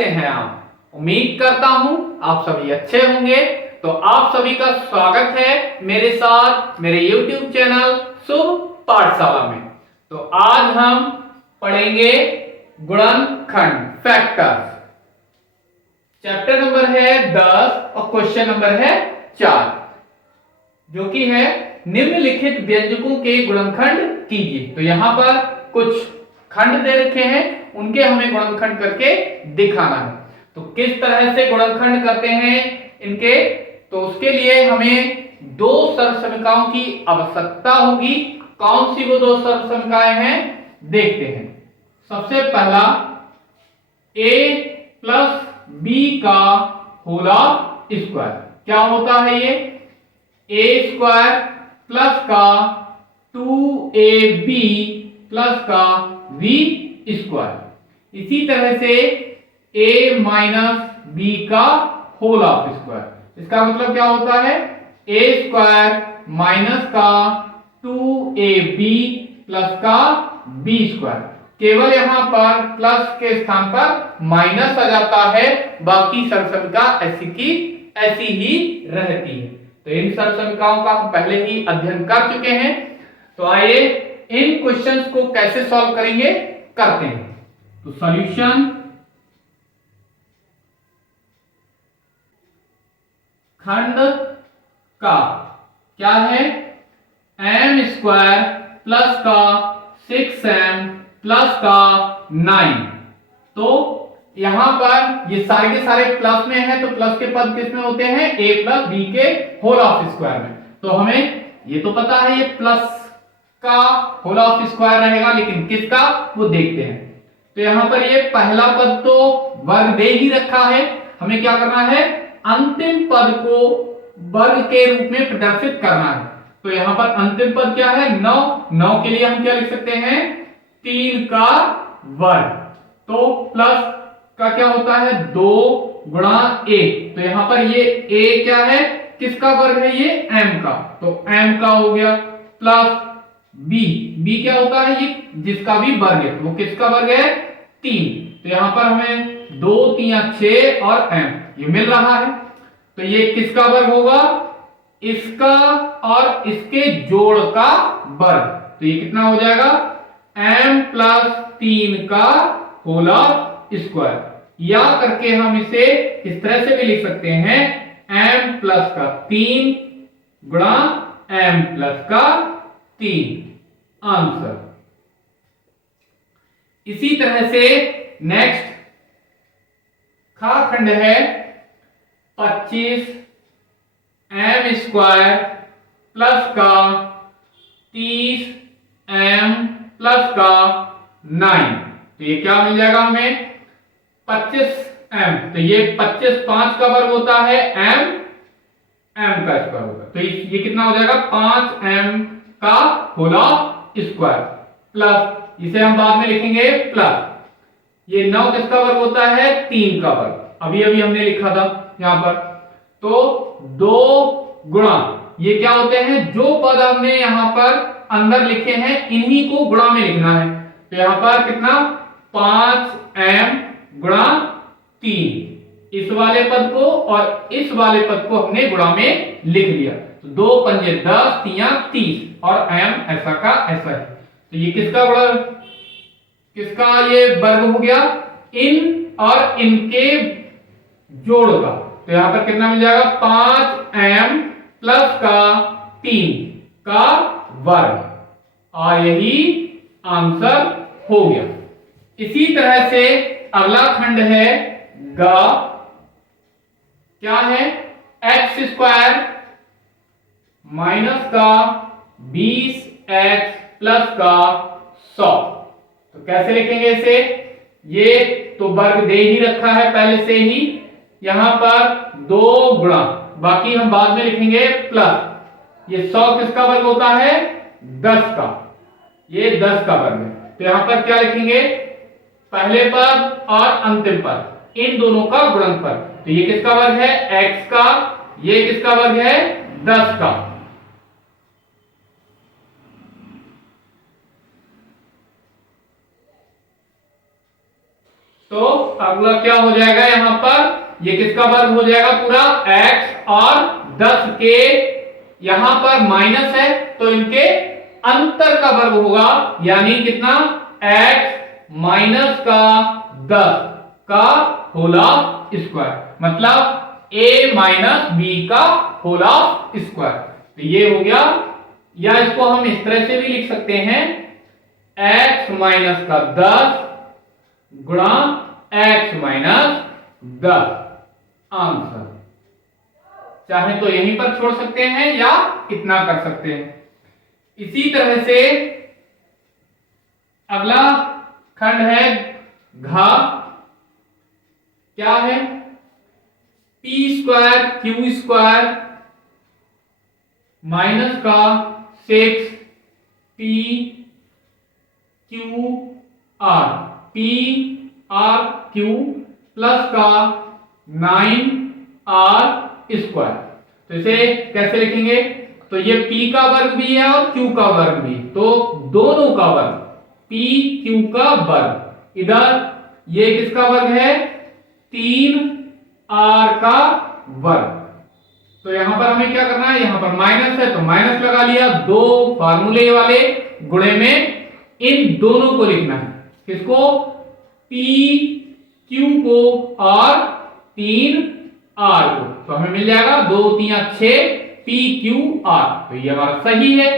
कैसे हैं आप? उम्मीद करता हूं आप सभी अच्छे होंगे। तो आप सभी का स्वागत है मेरे साथ मेरे YouTube चैनल शुभ पाठशाला में। तो आज हम पढ़ेंगे गुणनखंड फैक्टर्स। चैप्टर नंबर है 10 और क्वेश्चन नंबर है 4, जो कि है निम्नलिखित व्यंजकों के गुणनखंड कीजिए। तो यहां पर कुछ खंड दे रखे हैं, उनके हमें गुणनखंड करके दिखाना है। तो किस तरह से गुणनखंड करते हैं इनके, तो उसके लिए हमें दो सरसमिकाओं की आवश्यकता होगी। कौन सी वो दो सरसमिकाएं हैं देखते हैं। सबसे पहला a प्लस बी का होल ऑफ स्क्वायर। क्या होता है ये? ए स्क्वायर प्लस का 2ab प्लस का v स्क्वायर। इसी तरह से a माइनस बी का होल ऑफ स्क्वायर। इसका मतलब क्या होता है? a स्क्वायर माइनस का 2ab प्लस का b स्क्वायर। केवल यहां पर प्लस के स्थान पर माइनस आ जाता है, बाकी सरसमिका ऐसी की ऐसी ही रहती है। तो इन सरसमिकाओं का हम पहले ही अध्ययन कर चुके हैं। तो आइए इन क्वेश्चंस को कैसे सॉल्व करेंगे करते हैं। तो सॉल्यूशन खंड का क्या है? m स्क्वायर प्लस का 6m प्लस का 9। तो यहां पर ये सारे के सारे प्लस में है, तो प्लस के पद किस में होते हैं? a प्लस बी के होल ऑफ स्क्वायर में। तो हमें ये तो पता है ये प्लस का होल ऑफ स्क्वायर रहेगा, लेकिन किसका वो देखते हैं। तो यहां पर ये पहला पद तो वर्ग दे ही रखा है, हमें क्या करना है? अंतिम पद को वर्ग के रूप में प्रदर्शित करना है। तो यहां पर अंतिम पद क्या है? 9। 9 के लिए हम क्या लिख सकते हैं? 3 का वर्ग। तो प्लस का क्या होता है? 2 गुणा a। तो यहां पर ये a क्या है? किसका वर्ग है? ये m का। तो m का हो गया प्लस b क्या होता है? ये जिसका भी वर्ग है, वो किसका वर्ग है? 3। तो यहां पर हमें 2 3 6 और m ये मिल रहा है। तो ये किसका वर्ग होगा? इसका और इसके जोड़ का वर्ग। तो ये कितना हो जाएगा? m प्लस 3 का होल ऑफ स्क्वायर। या करके हम इसे इस तरह से भी लिख सकते हैं, m प्लस का 3 गुणा m प्लस का 3 आंसर। इसी तरह से नेक्स्ट खा खंड है 25 m स्क्वायर प्लस का 30 m प्लस का 9। तो ये क्या मिल जाएगा हमें? 25m। तो ये 25 5 का वर्ग होता है, m का स्क्वायर होगा। तो ये कितना हो जाएगा? 5m का होल ऑफ स्क्वायर प्लस, इसे हम बाद में लिखेंगे प्लस ये 9 किसका वर्ग होता है? 3 का वर्ग। अभी अभी हमने लिखा था यहां पर। तो 2 गुणा ये क्या होते हैं? जो पद हमने यहां पर अंदर लिखे हैं इन्हीं को गुणा में लिखना है। तो यहां पर कितना? 5m गुणा 3, इस वाले पद को और इस वाले पद को हमने गुणा में लिख लिया। तो 2 पंजे 10 3 30 और m ऐसा का ऐसा है। तो ये किसका गुणा, किसका ये वर्ग हो गया? इन और इनके जोड़ का। तो यहां पर कितना मिल जाएगा? 5m प्लस का 3 का वर्ग, और यही आंसर हो गया। इसी तरह से अगला खंड है ग। क्या है? एक्स स्क्वायर माइनस का 20x प्लस का 100। तो कैसे लिखेंगे इसे? ये तो वर्ग दे ही रखा है पहले से ही, यहां पर 2 गुणा, बाकी हम बाद में लिखेंगे प्लस ये 100 किसका वर्ग होता है? 10 का। ये 10 का वर्ग है। तो यहां पर क्या लिखेंगे? पहले पद और अंतिम पद इन दोनों का गुणनफल। तो ये किसका वर्ग है? x का। ये किसका वर्ग है? 10 का। तो अगला क्या हो जाएगा यहाँ पर, ये किसका वर्ग हो जाएगा पूरा, x और 10 के, यहां पर माइनस है तो इनके अंतर का वर्ग होगा, यानी कितना, x माइनस का 10 का होल स्क्वायर, मतलब a माइनस बी का होल स्क्वायर। तो ये हो गया, या इसको हम इस तरह से भी लिख सकते हैं, x माइनस का 10 गुणा x माइनस 10 आंसर। चाहे तो यहीं पर छोड़ सकते हैं या इतना कर सकते हैं। इसी तरह से अगला खंड है घ, क्या है, p square q square minus का 6 p q r, p r q plus का 9 आर स्क्वायर। तो इसे कैसे लिखेंगे, तो ये p का वर्ग भी है और q का वर्ग भी, तो दोनों का वर्ग, p q का वर्ग, इधर ये किसका वर्ग है, 3 r का वर्ग। तो यहां पर हमें क्या करना है, यहां पर माइनस है तो माइनस लगा लिया, दो फार्मूले वाले गुणे में इन दोनों को लिखना है, किसको, p q को और 3 r को। तो हमें मिल जाएगा 2 3 6 p q r, तो ये हमारा सही है।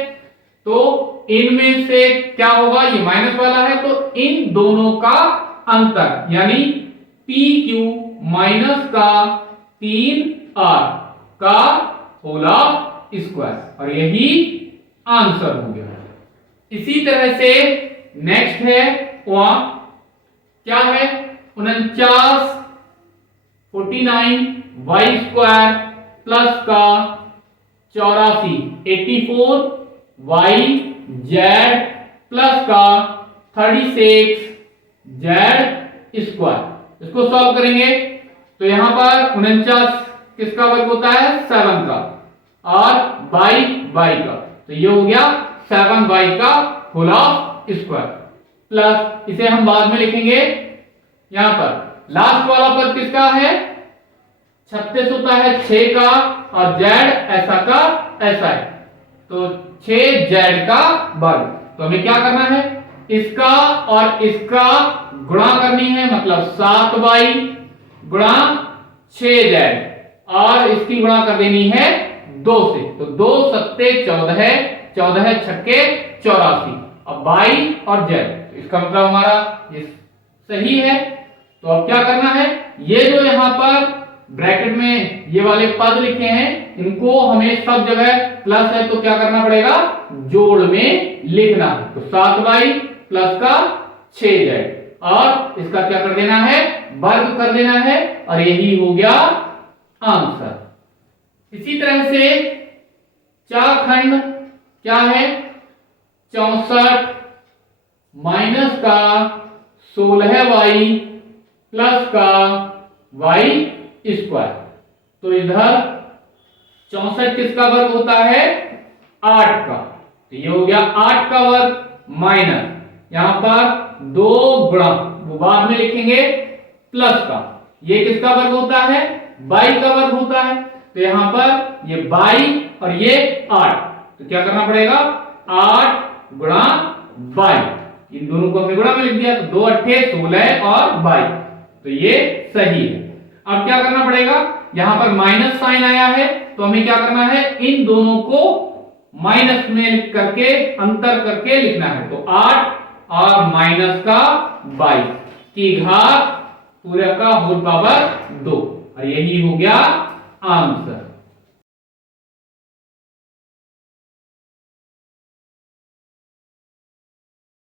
तो इनमें से क्या होगा, ये माइनस वाला है तो इन दोनों का अंतर, यानी p q माइनस का 3 r का होल स्क्वायर, और यही आंसर हो गया। इसी तरह से नेक्स्ट है वहां, क्या है, 49 49 y स्क्वायर प्लस का 84 84 y z प्लस का 36 z स्क्वायर। इसको सॉल्व करेंगे तो यहां पर 49 किसका वर्ग होता है, 7 का, और y का, तो ये हो गया 7y का होल स्क्वायर, प्लस इसे हम बाद में लिखेंगे, यहां पर लास्ट वाला पद किसका है, 36 होता है 6 का, और z ऐसा का ऐसा है, तो 6z का वर्ग। तो हमें क्या करना है, इसका और इसका गुणा करनी है, मतलब 7y गुणा 6z, और इसकी गुणा कर देनी है 2 से, तो 2 सत्ते 14, 14 छक्के 84, अब y और z, तो इसका मतलब हमारा ये सही है। तो अब क्या करना है, ये जो यहां पर ब्रैकेट में ये वाले पद लिखे हैं, इनको हमें सब जगह प्लस है तो क्या करना पड़ेगा, जोड़ में लिखना है। तो 7y प्लस का 6z, और इसका क्या कर देना है, वर्ग कर देना है, और यही हो गया आंसर। इसी तरह से चाखंड क्या है, 64 माइनस का 16y प्लस का y स्क्वायर। तो इधर 64 किसका वर्ग होता है, 8 का, तो ये हो गया 8 का वर्ग माइनस, यहां पर 2 गुणा, वो बाद में लिखेंगे, प्लस का, ये किसका वर्ग होता है, y का वर्ग होता है, तो यहां पर ये y और ये 8, तो क्या करना पड़ेगा, 8 गुणा y, इन दोनों को हमने गुणा में लिख दिया, तो 2 अट्ठे 16 और y, तो ये सही है। अब क्या करना पड़ेगा, यहां पर माइनस साइन आया है तो हमें क्या करना है, इन दोनों को माइनस में करके अंतर करके लिखना है, तो 8 और माइनस का 22 की घात पूरे का होल पावर 2, और यही हो गया आंसर।